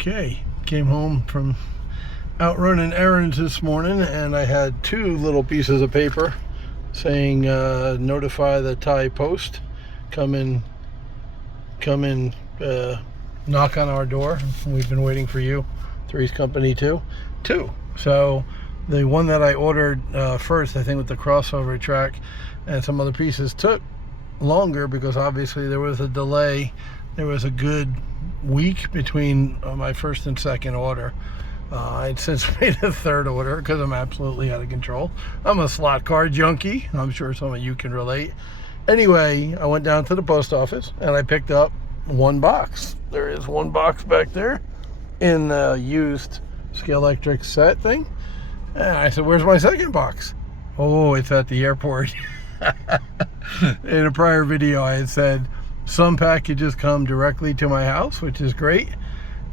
Okay, came home from out running errands this morning and I had two little pieces of paper saying notify the Thai post, come in, knock on our door. We've been waiting for you. Three's company two. So the one that I ordered first, I think with the crossover track and some other pieces, took longer because obviously there was a delay. There was a good week between my first and second order. I'd since made a third order because I'm absolutely out of control. I'm a slot car junkie. I'm sure some of you can relate. Anyway, I went down to the post office and I picked up one box. There is one box back there in the used Scalextric set thing. And I said, where's my second box? Oh, it's at the airport. In a prior video, I had said some packages come directly to my house, which is great.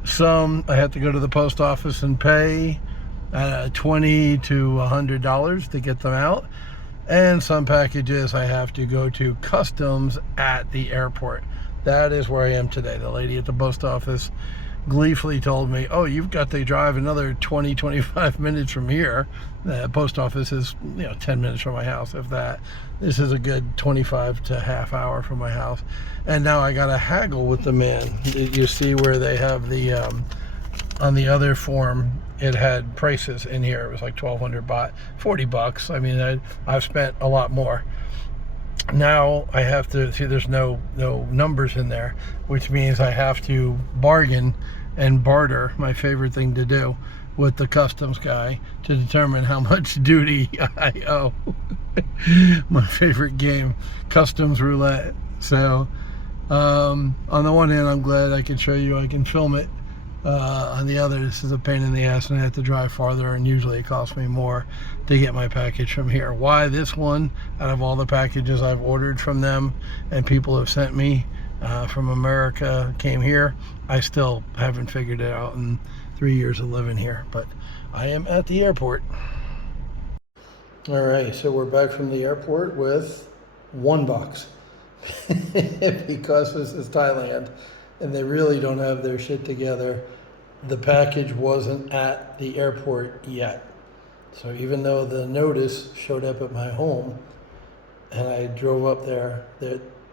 Some I have to go to the post office and pay $20 to $100 to get them out. And some packages I have to go to customs at the airport. That is where I am today. The lady at the post office gleefully told me, oh, you've got to drive another 20-25 minutes from here. The post office is 10 minutes from my house, if that. This is a good 25 to half hour from my house. And now I got to haggle with the man. You see where they have the on the other form, it had prices in here. It was like 1,200 baht, 40 bucks. I mean, I've spent a lot more. Now I have to see, there's no numbers in there, which means I have to bargain and barter, my favorite thing to do, with the customs guy to determine how much duty I owe. My favorite game, customs roulette. So on the one hand, I'm glad I can show you, I can film it. On the other, this is a pain in the ass and I have to drive farther, and usually it costs me more to get my package from here. Why this one, out of all the packages I've ordered from them and people have sent me from America, came here, I still haven't figured it out in 3 years of living here, but I am at the airport. All right, so we're back from the airport with one box because this is Thailand and they really don't have their shit together. The package wasn't at the airport yet. So even though the notice showed up at my home and I drove up there,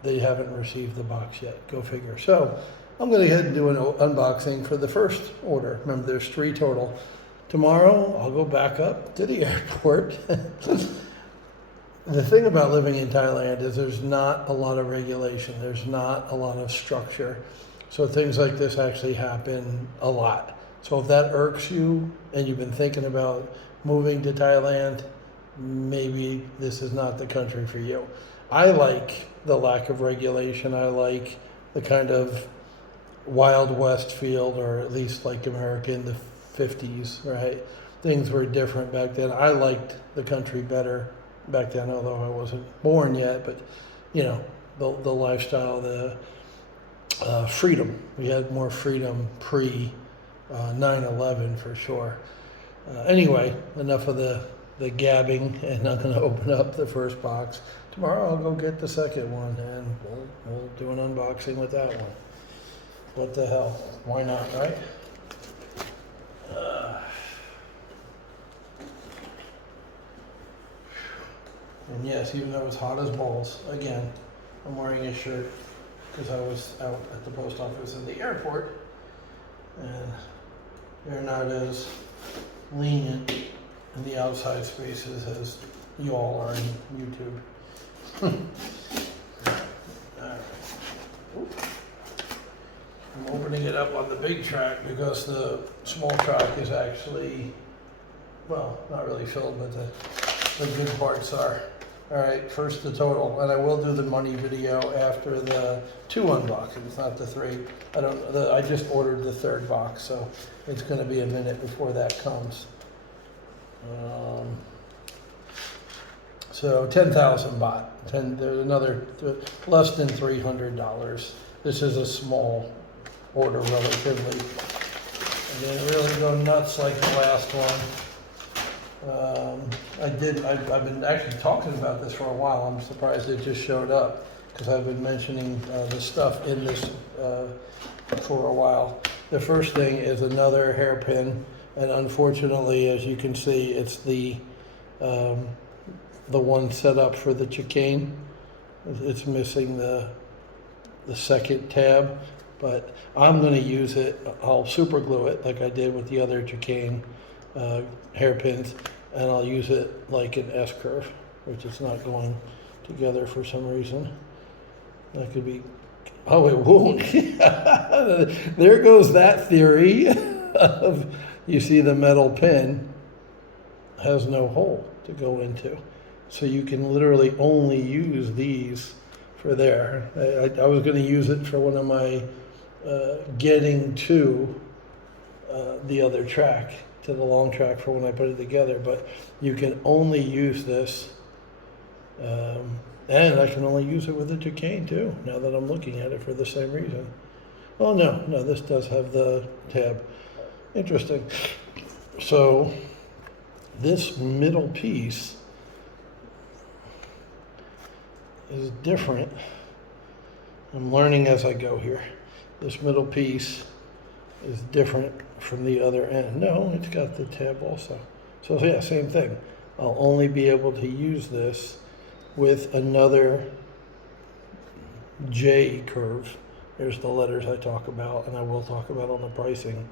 they haven't received the box yet. Go figure. So I'm going to go ahead and do an unboxing for the first order. Remember, there's 3 total. Tomorrow, I'll go back up to the airport. The thing about living in Thailand is there's not a lot of regulation. There's not a lot of structure. So things like this actually happen a lot. So if that irks you and you've been thinking about moving to Thailand, maybe this is not the country for you. I like the lack of regulation. I like the kind of Wild West feel, or at least like America in the 50s, right? Things were different back then. I liked the country better back then, although I wasn't born yet, but the lifestyle, the freedom. We had more freedom pre 9/11 for sure. Anyway, enough of the gabbing, and I'm going to open up the first box. Tomorrow I'll go get the second one, and we'll do an unboxing with that one. What the hell? Why not, right? And yes, even though it's hot as balls, again, I'm wearing a shirt because I was out at the post office and the airport, and they're not as lenient in the outside spaces as you all are in YouTube. I'm opening it up on the big track because the small track is actually, well, not really filled, but the good parts are. All right, first the total, and I will do the money video after the 2 unboxings, not the 3. I just ordered the 3rd box, so it's going to be a minute before that comes. So 10,000 baht. There's another less than $300. This is a small order relatively. I didn't really go nuts like the last one. I've been actually talking about this for a while. I'm surprised it just showed up because I've been mentioning the stuff in this for a while. The first thing is another hairpin, and unfortunately, as you can see, it's the one set up for the chicane. It's missing the second tab, but I'm going to use it. I'll super glue it like I did with the other chicane hairpins, and I'll use it like an S-curve, which is not going together for some reason. That could be, oh, it won't. There goes that theory of, you see the metal pin has no hole to go into. So you can literally only use these for there. I was going to use it for one of my getting to the other track, to the long track for when I put it together, but you can only use this, and I can only use it with the chicane too, now that I'm looking at it, for the same reason. Oh no, this does have the tab. Interesting. So this middle piece is different. I'm learning as I go here. This middle piece is different from the other end. No, it's got the tab also. So yeah, same thing. I'll only be able to use this with another J curve. There's the letters I talk about, and I will talk about on the pricing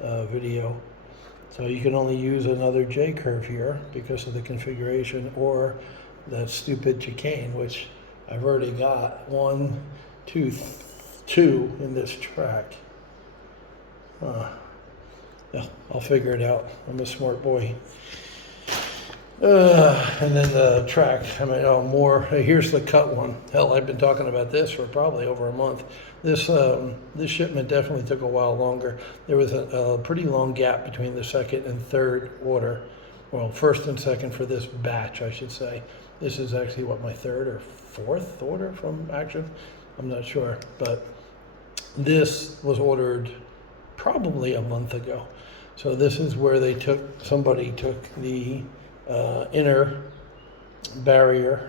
video. So you can only use another J curve here because of the configuration, or that stupid chicane, which I've already got two in this track. Yeah, I'll figure it out. I'm a smart boy. And then the track, more. Here's the cut one. Hell, I've been talking about this for probably over a month. This shipment definitely took a while longer. There was a pretty long gap between the second and third order. Well, first and second for this batch, I should say. This is actually my third or fourth order from Action. I'm not sure, but this was ordered probably a month ago. So this is where somebody took the inner border.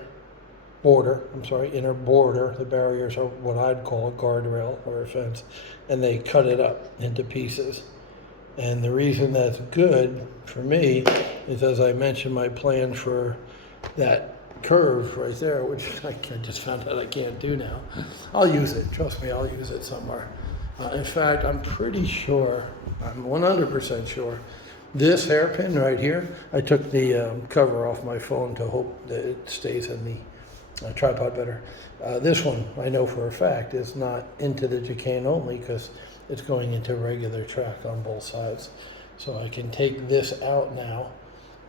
The barriers are what I'd call a guardrail or a fence, and they cut it up into pieces. And the reason that's good for me is, as I mentioned, my plan for that curve right there, which I just found out I can't do now. I'll use it. Trust me, I'll use it somewhere. In fact, I'm pretty sure, I'm 100% sure, this hairpin right here, I took the cover off my phone to hope that it stays in the tripod better. This one, I know for a fact, is not into the chicane only, because it's going into regular track on both sides. So I can take this out now,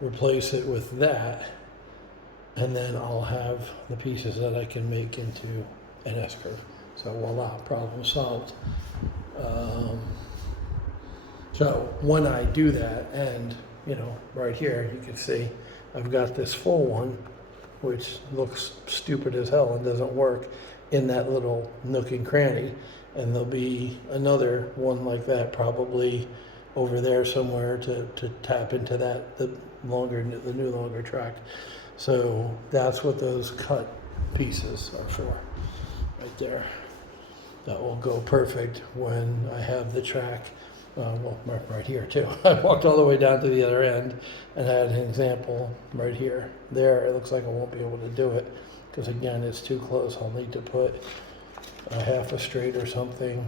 replace it with that, and then I'll have the pieces that I can make into an S-curve. So voila, problem solved. So when I do that, and right here, you can see I've got this full one, which looks stupid as hell and doesn't work in that little nook and cranny. And there'll be another one like that probably over there somewhere to tap into that, the new longer track. So that's what those cut pieces are for, right there. That will go perfect when I have the track, right here too. I walked all the way down to the other end and had an example right here. There, it looks like I won't be able to do it because, again, it's too close. I'll need to put a half a straight or something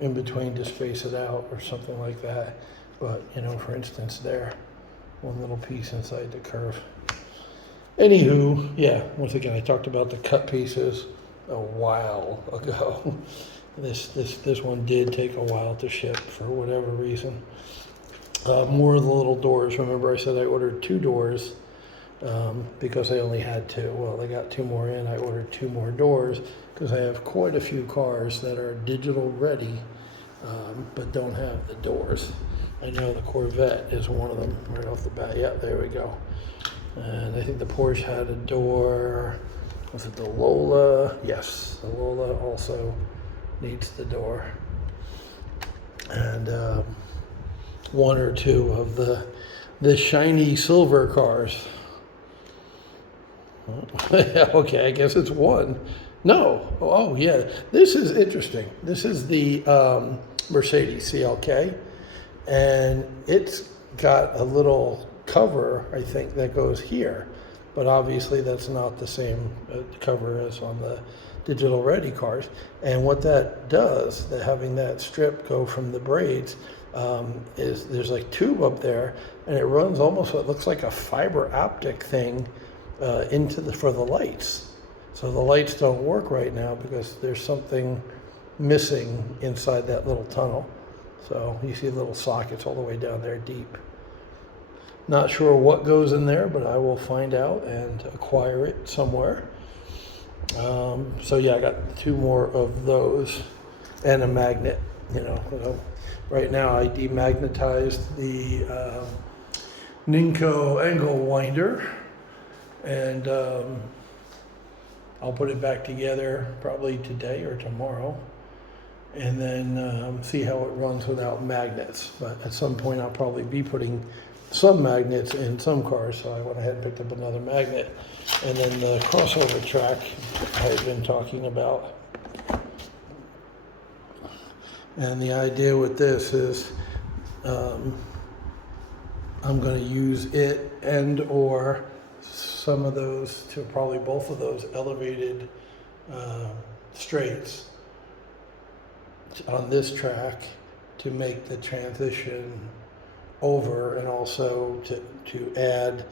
in between to space it out or something like that. But, for instance, there, one little piece inside the curve. Anywho, yeah, once again, I talked about the cut pieces a while ago. This one did take a while to ship for whatever reason. More of the little doors. Remember I said I ordered 2 doors because I only had 2. Well, they got 2 more in. I ordered 2 more doors because I have quite a few cars that are digital ready but don't have the doors. I know the Corvette is one of them right off the bat. Yeah, there we go. And I think the Porsche had a door. Was it the Lola? Yes, the Lola also needs the door. And 1 or 2 of the shiny silver cars. Okay, I guess it's 1. No. Oh, yeah. This is interesting. This is the Mercedes CLK, and it's got a little cover, I think, that goes here. But obviously, that's not the same cover as on the digital ready cars. And what that does, that having that strip go from the braids, is there's like tube up there, and it runs almost what looks like a fiber optic thing into the for the lights. So the lights don't work right now because there's something missing inside that little tunnel. So you see little sockets all the way down there deep. Not sure what goes in there, but I will find out and acquire it somewhere. So yeah, I got 2 more of those and a magnet. Right now I demagnetized the Ninco angle winder, and I'll put it back together probably today or tomorrow, and then see how it runs without magnets. But at some point I'll probably be putting some magnets in some cars, so I went ahead and picked up another magnet. And then the crossover track I've been talking about. And the idea with this is I'm going to use it and or some of those, to probably both of those elevated straights on this track to make the transition over, and also to add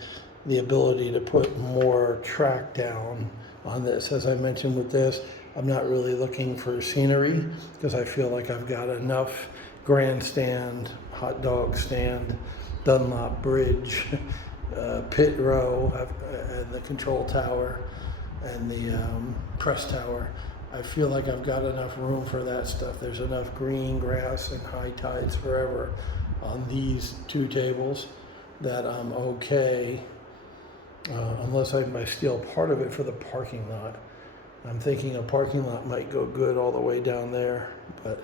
the ability to put more track down on this. As I mentioned with this, I'm not really looking for scenery because I feel like I've got enough grandstand, hot dog stand, Dunlop bridge, pit row, and the control tower and the press tower. I feel like I've got enough room for that stuff. There's enough green grass and high tides forever on these 2 tables that I'm okay, unless I steal part of it for the parking lot. I'm thinking a parking lot might go good all the way down there, but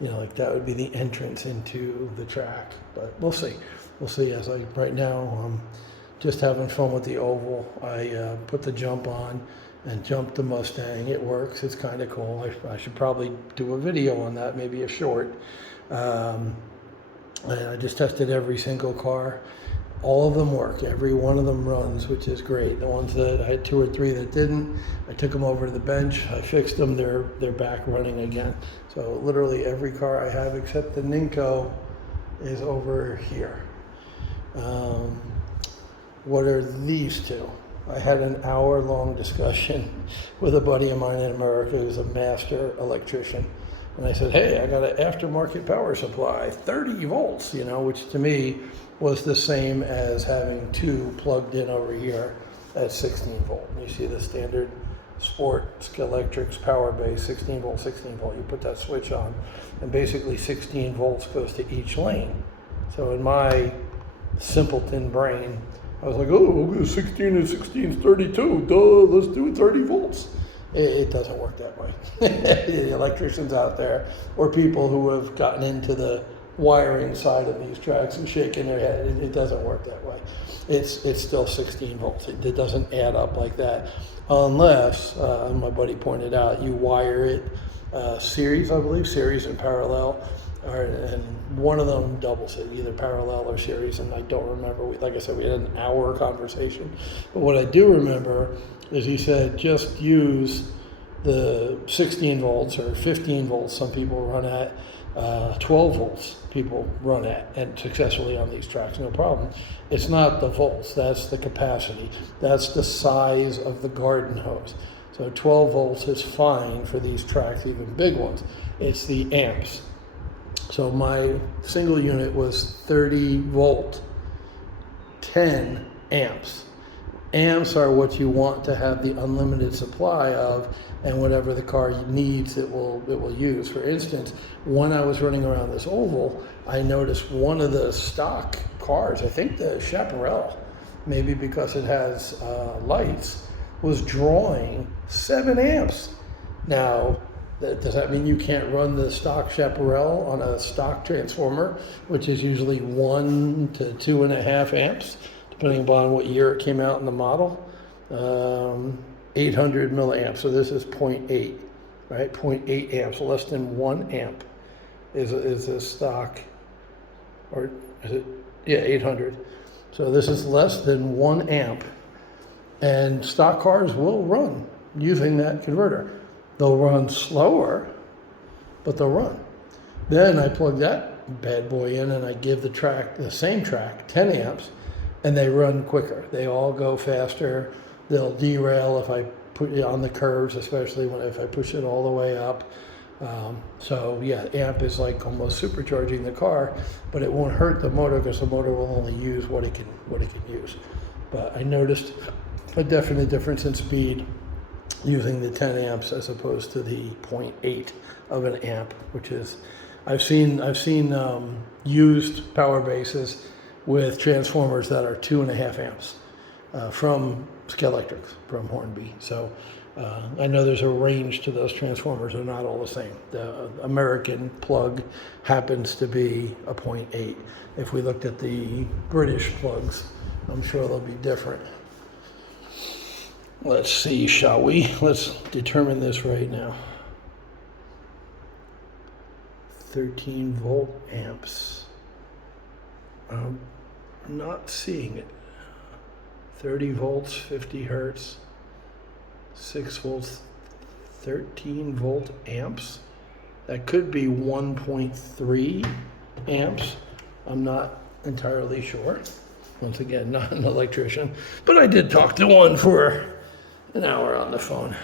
like that would be the entrance into the track. But we'll see. We'll see. Right now, I'm just having fun with the oval. I put the jump on and jumped the Mustang. It works. It's kind of cool. I should probably do a video on that, maybe a short. And I just tested every single car. All of them work. Every one of them runs, which is great. The ones that I had 2 or 3 that didn't, I took them over to the bench. I fixed them. They're back running again. So literally every car I have except the Ninco is over here. What are these 2? I had an hour-long discussion with a buddy of mine in America who's a master electrician. And I said, hey, I got an aftermarket power supply, 30 volts, which to me was the same as having 2 plugged in over here at 16 volt. You see the standard sport Scalextric power base, 16 volt, 16 volt. You put that switch on, and basically 16 volts goes to each lane. So in my simpleton brain, I was like, oh, 16 and 16 is 32. Duh, let's do 30 volts. It doesn't work that way. The electricians out there, or people who have gotten into the wiring side of these tracks and shaking their head, it doesn't work that way. It's still 16 volts. It doesn't add up like that, unless, my buddy pointed out, you wire it series, I believe, series and parallel, and one of them doubles it, either parallel or series, and I don't remember. Like I said, we had an hour conversation. But what I do remember is he said, just use the 16 volts or 15 volts some people run at, 12 volts people run at, and successfully on these tracks, no problem. It's not the volts, that's the capacity. That's the size of the garden hose. So 12 volts is fine for these tracks, even big ones. It's the amps. So my single unit was 30 volt, 10 amps. Amps are what you want to have the unlimited supply of, and whatever the car needs, it will use. For instance, when I was running around this oval, I noticed one of the stock cars, I think the Chaparral, maybe because it has lights, was drawing 7 amps. Now, does that mean you can't run the stock Chaparral on a stock transformer, which is usually 1 to 2.5 amps, depending upon what year it came out in the model? 800 milliamps. So this is 0.8, right? 0.8 amps, less than 1 amp is a stock, or is it? Yeah, 800. So this is less than 1 amp. And stock cars will run using that converter. They'll run slower, but they'll run. Then I plug that bad boy in and I give the same track, 10 amps, and they run quicker. They all go faster. They'll derail if I put it on the curves, especially if I push it all the way up. So yeah, amp is like almost supercharging the car, but it won't hurt the motor because the motor will only use what it can use. But I noticed a definite difference in speed using the 10 amps as opposed to the 0.8 of an amp, which is, I've seen used power bases with transformers that are 2.5 amps from Scalextric, from Hornby. So I know there's a range to those transformers. They're not all the same. The American plug happens to be a 0.8. If we looked at the British plugs, I'm sure they'll be different. Let's see, shall we? Let's determine this right now. 13 volt amps. I'm not seeing it. 30 volts, 50 hertz, 6 volts, 13 volt amps. That could be 1.3 amps. I'm not entirely sure. Once again, not an electrician, but I did talk to one for an hour on the phone.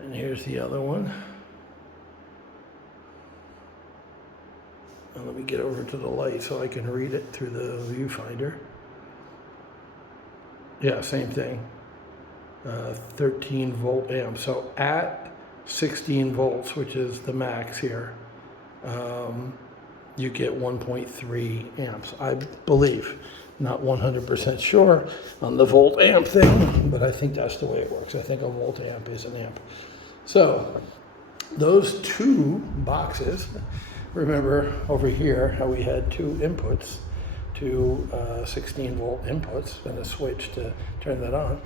And here's the other one. And let me get over to the light so I can read it through the viewfinder. Yeah, same thing. 13 volt amp. So at 16 volts, which is the max here, you get 1.3 amps, I believe. Not 100% sure on the volt amp thing, but I think that's the way it works. I think a volt amp is an amp. So those two boxes, remember over here how we had two inputs, two 16 volt inputs and a switch to turn that on.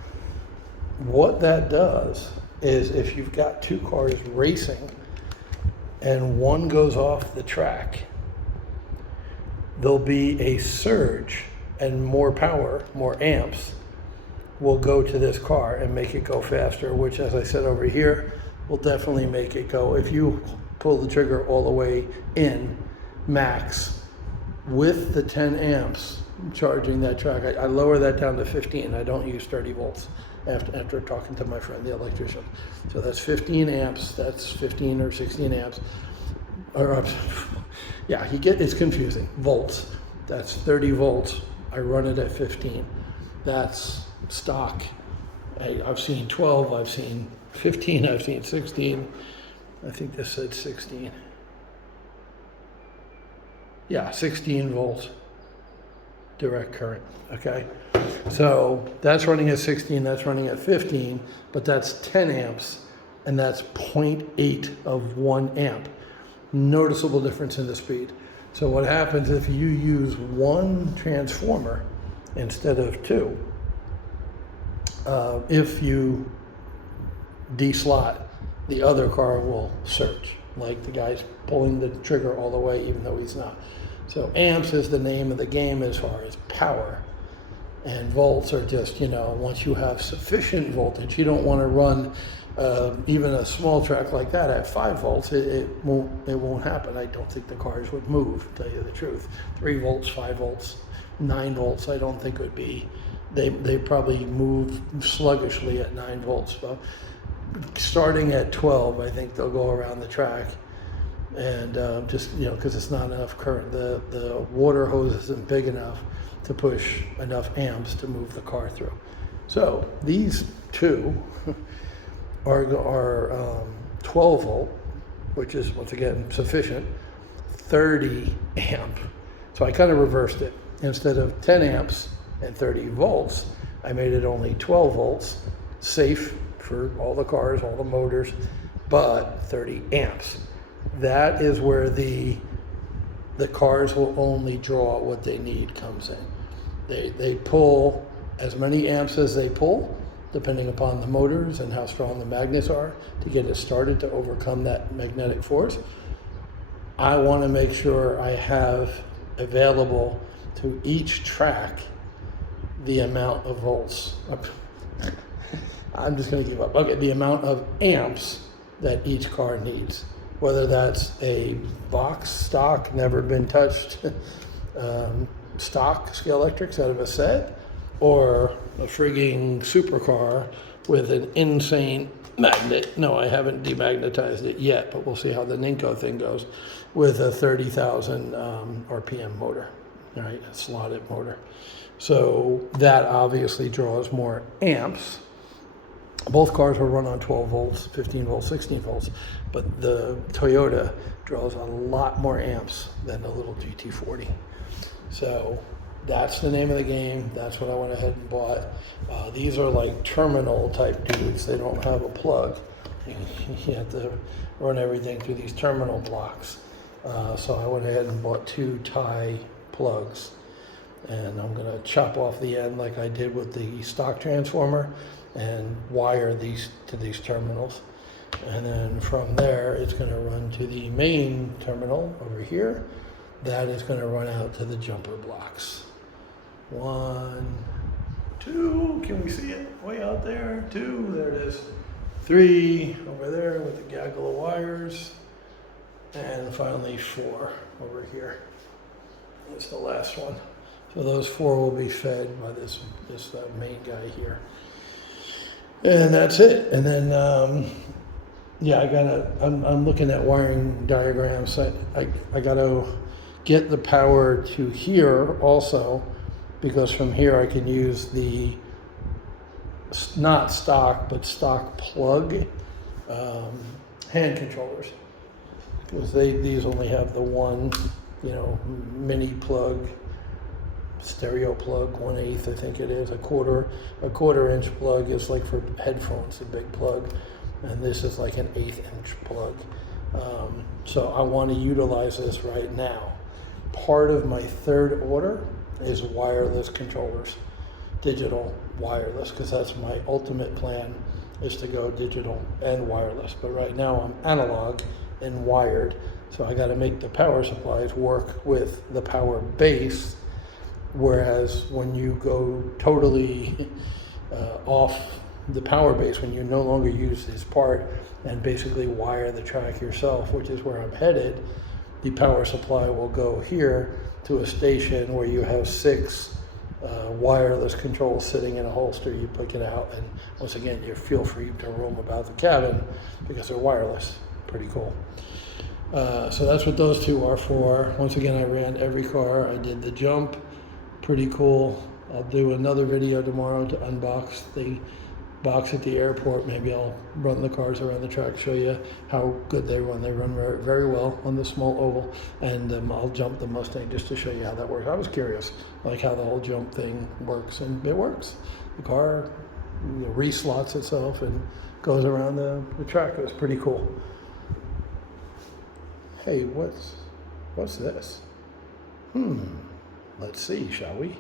What that does is if you've got two cars racing and one goes off the track, there'll be a surge and more power, more amps will go to this car and make it go faster, which, as I said over here, will definitely make it go. If you pull the trigger all the way in max with the 10 amps charging that track, I lower that down to 15. I don't use 30 volts after talking to my friend, the electrician. So that's 15 amps, that's 15 or 16 amps. Or, yeah, it's confusing. Volts, that's 30 volts. I run it at 15. That's stock. I've seen 12, I've seen 15, I've seen 16. I think this said 16. Yeah, 16 volts direct current, okay? So that's running at 16, that's running at 15, but that's 10 amps, and that's 0.8 of 1 amp. Noticeable difference in the speed. So what happens if you use one transformer instead of two? If you de-slot, the other car will surge, like the guy's pulling the trigger all the way even though he's not. So amps is the name of the game as far as power. And volts are just, once you have sufficient voltage, you don't want to run even a small track like that at 5 volts, it won't happen. I don't think the cars would move, to tell you the truth. 3 volts, 5 volts, 9 volts, I don't think would be. They probably move sluggishly at 9 volts. So starting at 12, I think they'll go around the track, and just because it's not enough current. The water hose isn't big enough to push enough amps to move the car through. So these two are 12 volt, which is once again sufficient, 30 amp. So I kind of reversed it. Instead of 10 amps and 30 volts, I made it only 12 volts, safe for all the cars, all the motors, but 30 amps. That is where the cars will only draw what they need comes in. They pull as many amps as they pull. depending upon the motors and how strong the magnets are to get it started to overcome that magnetic force. I want to make sure I have available to each track the amount of volts. I'm just going to give up. Okay, the amount of amps that each car needs, whether that's a box stock, never been touched, stock Scalextrics out of a set, or a frigging supercar with an insane magnet. No, I haven't demagnetized it yet, but we'll see how the Ninko thing goes with a 30,000 RPM motor, right? A slotted motor. So that obviously draws more amps. Both cars will run on 12 volts, 15 volts, 16 volts, but the Toyota draws a lot more amps than the little GT40. So that's the name of the game. That's what I went ahead and bought. These are like terminal type dudes. They don't have a plug. You have to run everything through these terminal blocks. So I went ahead and bought 2 tie plugs. And I'm going to chop off the end like I did with the stock transformer and wire these to these terminals. And then from there, it's going to run to the main terminal over here. That is going to run out to the jumper blocks. 1, 2, can we see it way out there? 2, there it is. 3 over there with the gaggle of wires. And finally 4 over here. That's the last one. So those 4 will be fed by this main guy here. And that's it. And then, yeah, I'm looking at wiring diagrams. I gotta get the power to here also, because from here I can use the not stock, but stock plug hand controllers. Because these only have the one, mini plug, stereo plug, 1/8, I think it is. A quarter inch plug is like for headphones, a big plug, and this is like an 1/8 inch plug. So I want to utilize this right now. Part of my third order is wireless controllers, digital wireless, because that's my ultimate plan, is to go digital and wireless. But right now I'm analog and wired, so I got to make the power supplies work with the power base. Whereas when you go totally off the power base, when you no longer use this part and basically wire the track yourself, which is where I'm headed, the power supply will go here to a station where you have 6 wireless controls sitting in a holster. You pick it out, and once again, you feel free to roam about the cabin because they're wireless. Pretty cool. So that's what those 2 are for. Once again, I ran every car. I did the jump. Pretty cool. I'll do another video tomorrow to unbox the box at the airport. Maybe I'll run the cars around the track, show you how good they run. They run very, very well on the small oval, and I'll jump the Mustang just to show you how that works. I was curious, like how the whole jump thing works, and it works. The car re-slots itself and goes around the track. It was pretty cool. Hey, what's this? Let's see, shall we?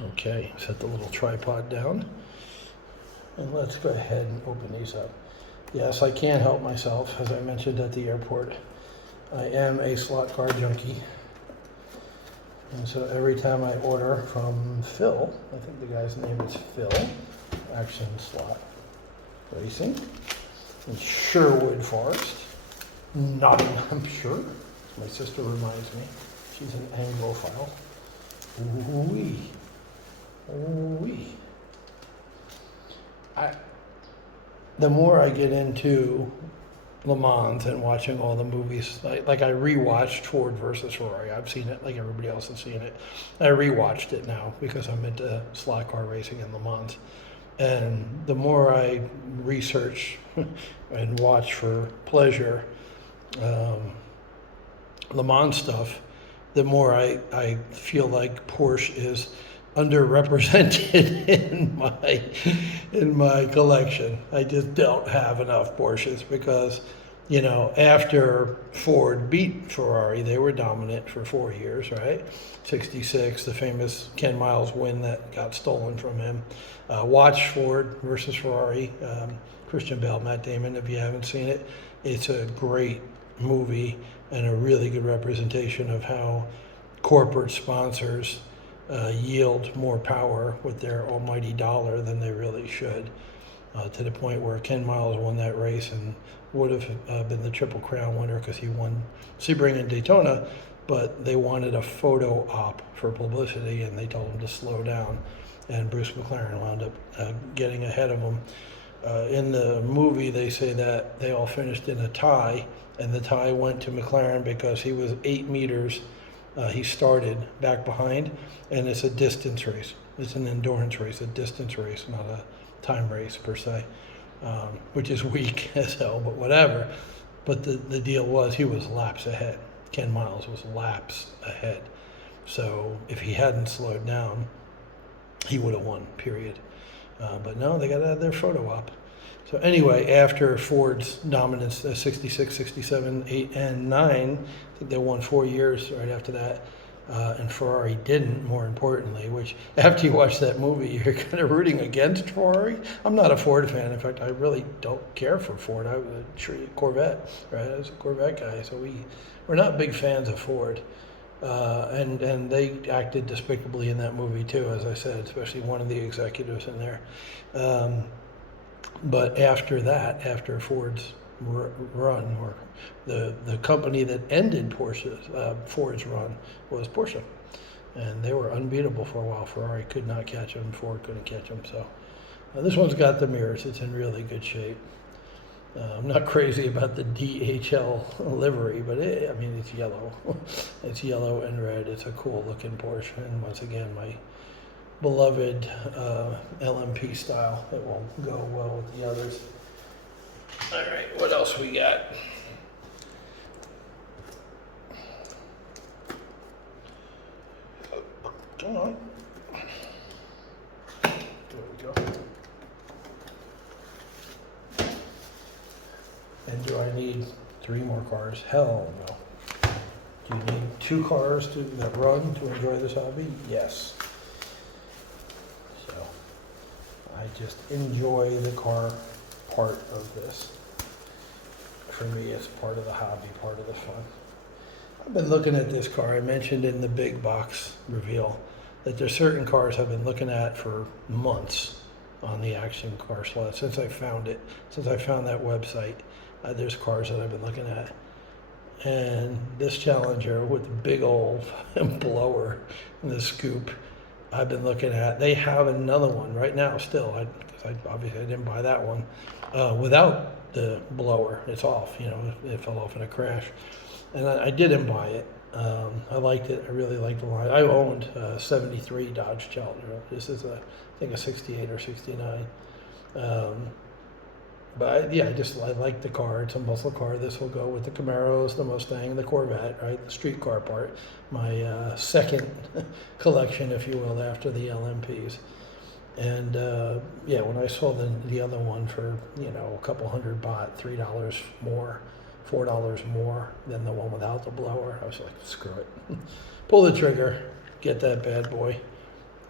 Okay, set the little tripod down. And let's go ahead and open these up. Yes, I can't help myself, as I mentioned at the airport. I am a slot car junkie. And so every time I order from Phil, I think the guy's name is Phil, Action Slot Racing, in Sherwood Forest, Nottinghamshire. My sister reminds me. She's an Anglophile. Ooh-wee. Ooh-wee. The more I get into Le Mans and watching all the movies, I rewatched Ford versus Ferrari. I've seen it like everybody else has seen it. I rewatched it now because I'm into slot car racing in Le Mans. And the more I research and watch for pleasure, Le Mans stuff, the more I feel like Porsche is underrepresented in my collection. I just don't have enough Porsches because you know, after Ford beat Ferrari, they were dominant for 4 years, right? 66, the famous Ken Miles win that got stolen from him. Watch Ford versus Ferrari, Christian Bale, Matt Damon, if you haven't seen it. It's a great movie and a really good representation of how corporate sponsors yield more power with their almighty dollar than they really should, to the point where Ken Miles won that race and would have been the Triple Crown winner because he won Sebring and Daytona, but they wanted a photo op for publicity and they told him to slow down, and Bruce McLaren wound up getting ahead of him. In the movie, they say that they all finished in a tie, and the tie went to McLaren because he was 8 meters. He started back behind, and it's a distance race. It's an endurance race, a distance race, not a time race per se, which is weak as hell, but whatever. But the deal was he was laps ahead. Ken Miles was laps ahead. So if he hadn't slowed down, he would have won, period. But no, they got to have their photo op. So anyway, after Ford's dominance, 66, 67, 8, and 9, I think they won 4 years right after that. And Ferrari didn't, more importantly, which after you watch that movie, you're kind of rooting against Ferrari. I'm not a Ford fan. In fact, I really don't care for Ford. I was a Corvette, right? I was a Corvette guy. So we're not big fans of Ford. And they acted despicably in that movie too, as I said, especially one of the executives in there. But after that, after Ford's run, or the company that ended Ford's run was Porsche, and they were unbeatable for a while. Ferrari could not catch them, Ford couldn't catch them. So this one's got the mirrors. It's in really good shape. I'm not crazy about the DHL livery, but I mean, it's yellow. It's yellow and red. It's a cool looking Porsche, and once again, my beloved LMP style that will go well with the others. All right, what else we got? Come on. There we go. And do I need 3 more cars? Hell no. Do you need 2 cars that run to enjoy this hobby? Yes. So I just enjoy the car part of this. For me, it's part of the hobby, part of the fun. I've been looking at this car. I mentioned in the big box reveal that there's certain cars I've been looking at for months on the Action Car Slot since I found it, since I found that website. There's cars that I've been looking at. And this Challenger with the big old blower and the scoop, I've been looking at. They have another one right now still, because obviously I didn't buy that one, without the blower. It's off, you know, it fell off in a crash. And I didn't buy it. I liked it. I really liked the line. I owned a 73 Dodge Challenger. This is I think a 68 or 69. But I like the car. It's a muscle car. This will go with the Camaros, the Mustang, the Corvette, right? The street car part. My second collection, if you will, after the LMPs. And when I saw the other one for, you know, a couple hundred baht, $3 more, $4 more than the one without the blower, I was like, screw it. Pull the trigger, get that bad boy.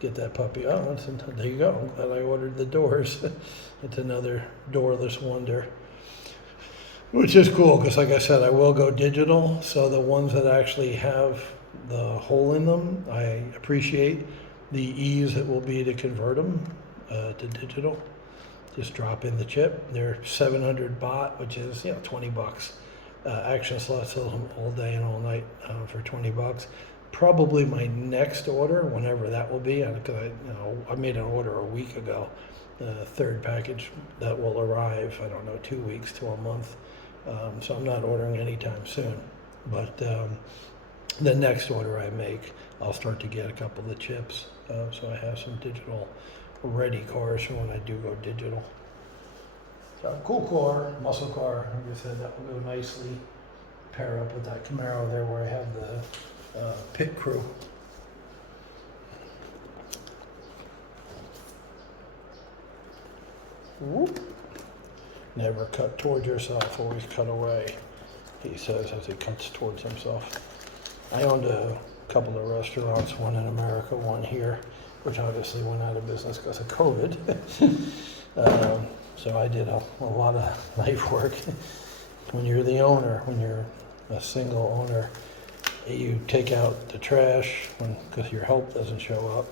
Get that puppy. Oh, there you go. I'm glad I ordered the doors. It's another doorless wonder, which is cool because, like I said, I will go digital. So the ones that actually have the hole in them, I appreciate the ease it will be to convert them to digital. Just drop in the chip. They're 700 baht, which is, you know, $20. Action Slot sells them all day and all night for $20. Probably my next order, whenever that will be, because I made an order a week ago, the third package that will arrive, I don't know, 2 weeks to a month. So I'm not ordering anytime soon. But the next order I make, I'll start to get a couple of the chips. So I have some digital ready cars for when I do go digital. So cool car, muscle car. Like I said, that will go nicely. Pair up with that Camaro there where I have the pit crew. Whoop. Never cut towards yourself, always cut away, he says as he cuts towards himself. I owned a couple of restaurants, one in America, one here, which obviously went out of business because of COVID. So I did a lot of knife work. When you're the owner, when you're a single owner, you take out the trash because your help doesn't show up.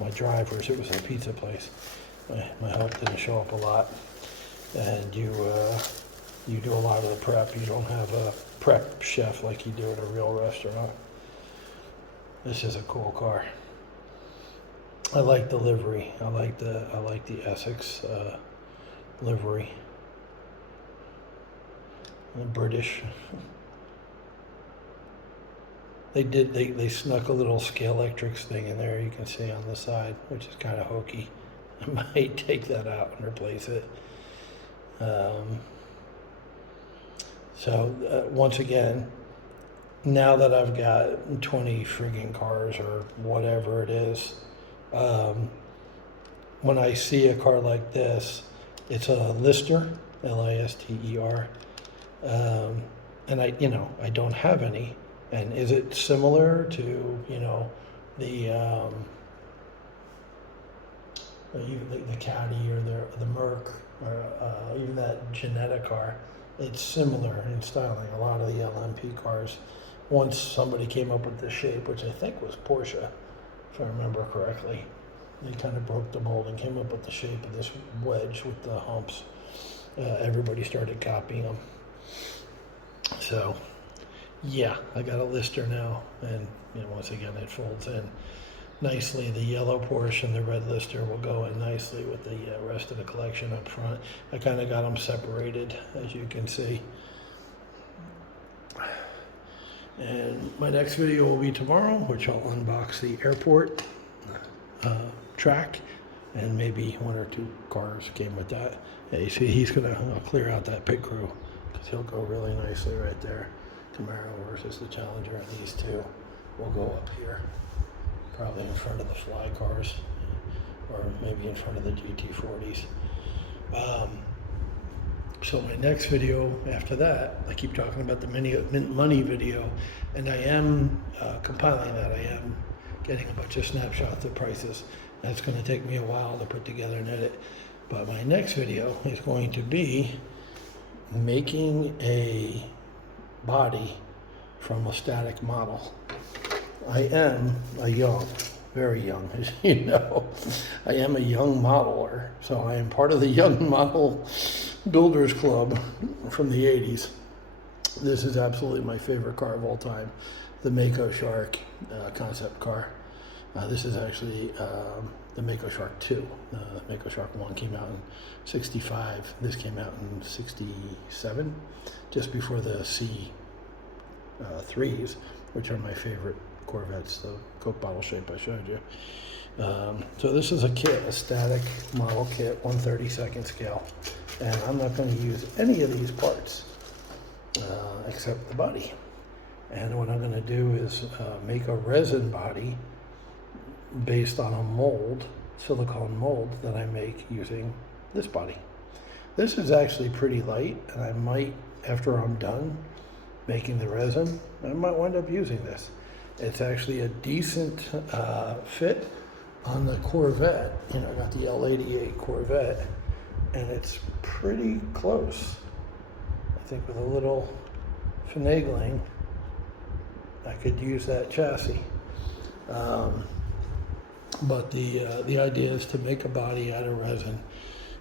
My drivers, it was a pizza place. My help didn't show up a lot. And you do a lot of the prep. You don't have a prep chef like you do in a real restaurant. This is a cool car. I like the livery. I like the Essex livery. British. They snuck a little Scalextric thing in there, you can see on the side, which is kind of hokey. I might take that out and replace it. Once again, now that I've got 20 friggin' cars or whatever it is, when I see a car like this, it's a Lister, Lister, and I don't have any. And is it similar to, the Caddy or the Merc or even that Jetta car? It's similar in styling. A lot of the LMP cars, once somebody came up with the shape, which I think was Porsche, if I remember correctly, they kind of broke the mold and came up with the shape of this wedge with the humps. Everybody started copying them. So, yeah, I got a Lister now, and once again it folds in nicely. The yellow portion, the red Lister, will go in nicely with the rest of the collection up front. I kind of got them separated, as you can see. And my next video will be tomorrow, which I'll unbox the airport track, and maybe one or two cars came with that. Yeah, you see, he's gonna clear out that pit crew because he'll go really nicely right there. Camaro versus the Challenger, and these two will go up here, probably in front of the Fly cars, or maybe in front of the GT40s. So my next video after that, I keep talking about the Mint Money video, and I am compiling that. I am getting a bunch of snapshots of prices. That's going to take me a while to put together and edit. But my next video is going to be making a body from a static model. I am very young, as you know. I am a young modeler, so I am part of the Young Model Builders Club from the 80s. This is absolutely my favorite car of all time, the Mako Shark concept car. This is actually the Mako Shark 2. Mako Shark 1 came out in 65. This came out in 67, just before the C3s, which are my favorite Corvettes, the Coke bottle shape I showed you. So this is a kit, a static model kit, 1/32 scale. And I'm not going to use any of these parts except the body. And what I'm going to do is make a resin body based on a mold, silicone mold that I make using this body. This is actually pretty light, and I might, after I'm done making the resin, I might wind up using this. It's actually a decent fit on the Corvette. I got the L88 Corvette, and it's pretty close. I think with a little finagling, I could use that chassis. But the idea is to make a body out of resin,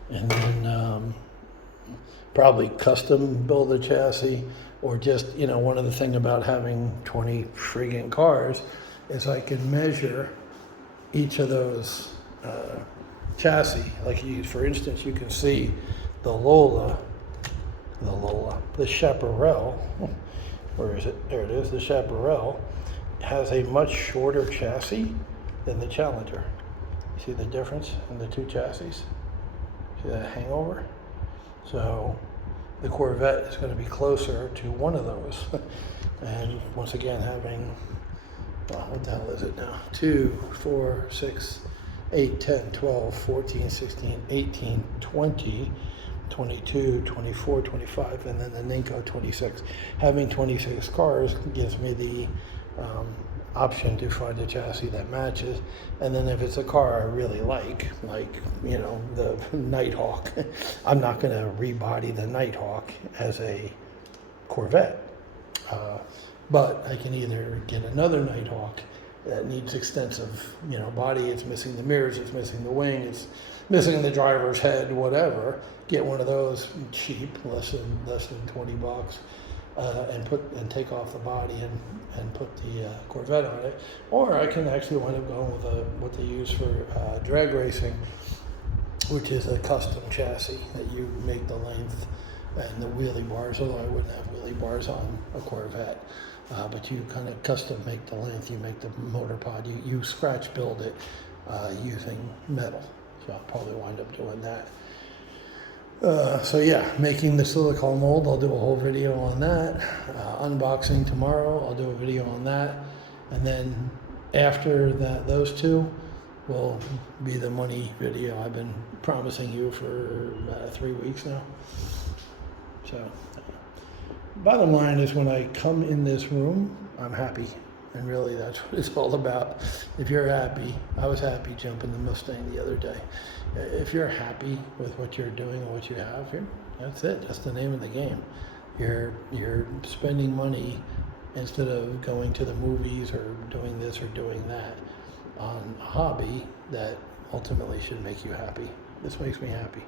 and then probably custom build a chassis, or just, one of the things about having 20 friggin' cars is I can measure each of those chassis. Like, for instance, you can see the Chaparral, where is it? There it is. The Chaparral has a much shorter chassis than the Challenger. You see the difference in the two chassis? See that hangover? So the Corvette is going to be closer to one of those. And once again, having, what the hell is it now? 2, 4, 6, 8, 10, 12, 14, 16, 18, 20 22, 24, 25, and then the Ninko 26. Having 26 cars gives me the option to find a chassis that matches. And then if it's a car I really like, you know, the Nighthawk, I'm not going to rebody the Nighthawk as a Corvette. But I can either get another Nighthawk that needs extensive, you know, body. It's missing the mirrors, it's missing the wing, it's missing the driver's head, whatever. Get one of those cheap, less than 20 bucks, and take off the body and put the Corvette on it. Or I can actually wind up going with what they use for drag racing, which is a custom chassis that you make the length and the wheelie bars, although I wouldn't have wheelie bars on a Corvette. But you kind of custom make the length, you make the motor pod, you scratch build it using metal. So I'll probably wind up doing that. So yeah, making the silicone mold, I'll do a whole video on that. Unboxing tomorrow, I'll do a video on that. And then after that, those two will be the money video I've been promising you for 3 weeks now. So bottom line is, when I come in this room, I'm happy. And really, that's what it's all about. If you're happy, I was happy jumping the Mustang the other day. If you're happy with what you're doing and what you have here, that's it. That's the name of the game. You're spending money instead of going to the movies or doing this or doing that on a hobby that ultimately should make you happy. This makes me happy.